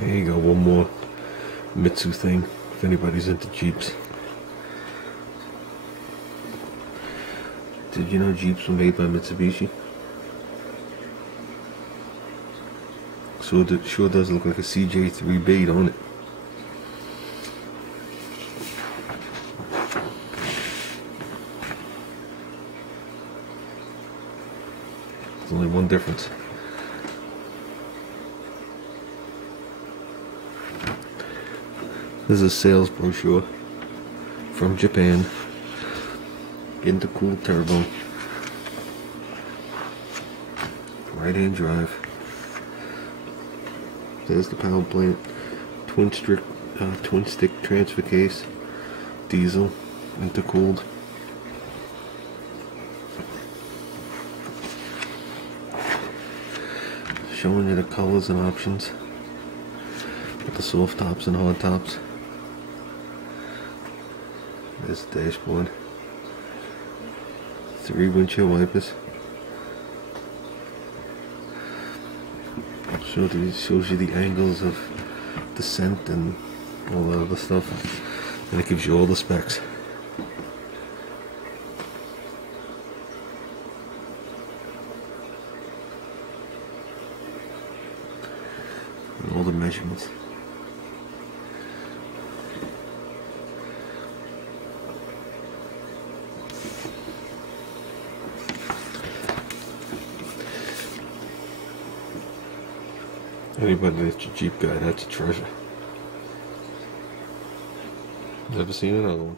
There you go, one more Mitsu thing, if anybody's into Jeeps. Did you know Jeeps were made by Mitsubishi? So it sure does look like a CJ3B, don't it? There's only one difference. This is a sales brochure from Japan. Intercooled turbo. Right-hand drive. There's the power plant. Twin stick transfer case. Diesel. Intercooled. Showing you the colors and options. With the soft tops and hard tops. There's the dashboard. 3 windshield wipers. Shows you the angles of descent and all that other stuff. And it gives you all the specs. And all the measurements. Anybody that's a Jeep guy, that's a treasure. Never seen another one.